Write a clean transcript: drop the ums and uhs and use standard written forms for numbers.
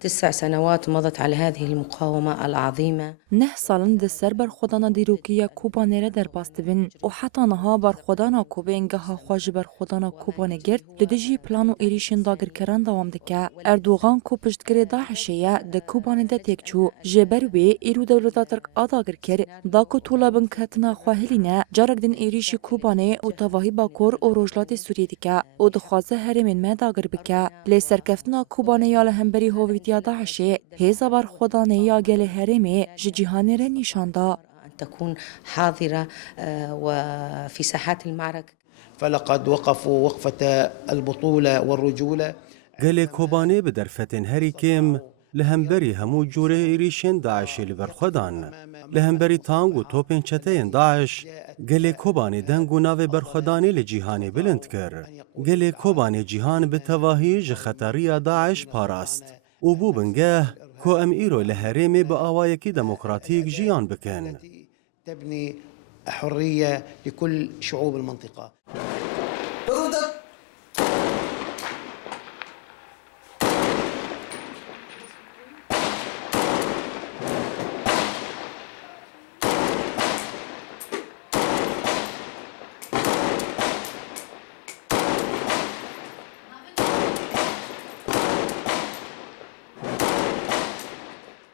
9 سنوات مضت على هذه المقاومة العظيمة. 9 ساڵن دەسەر بەرخۆدانە دیرۆکیە کوبانێرە دەرباستبن و حتانەها بەرخۆدانە کوبێنگەها خۆش بەرخۆدانە کوبانە گرت لە دژی پلان و ئێریشین داگرکەران دەوام دکە. ئەردوغان کو پشتگرێ داعشەیە دە کوبانێدە تێکچوو ژێبەر وێ ئێرو دەولەتا ترک ئاداگر کرد داکو توڵە بنکەتنە خواهلینە جارێک دن ئێریشی کوبانێ و تەواهی باکۆر و ڕۆژلاتی سووریە دکە و دخوازە هەرێمێن مە داگر بکە لێ سەرکەفتنا کوبانە یا لە هەمبەری هۆڤیتیا داعشێ هێزە بەرخۆدانە یا گەلێ هەرێمێ ji cihanê re nîşan da. أن تكون حاضرة وفي ساحات المعركة. فلقد وقفوا وقفة البطولة والرجولة. گەلێ کۆبانێ بە دەرفەتên herî kêm li hemberî hemû curê êrîşên Daişê li ber xwe dan. Li hemberî tang û topên çeteyên Daeş, gelê kobanê deng û navê berxwedanê li cîhanê bilind kir. Gelê kobanê cîhan bi tevahî ji xeteriya Daeş parast û bû bingeh ku em îro li herêmê bi awayekî demokratîk jiyan bikin. تبني حرية لكل شعوب المنطقة.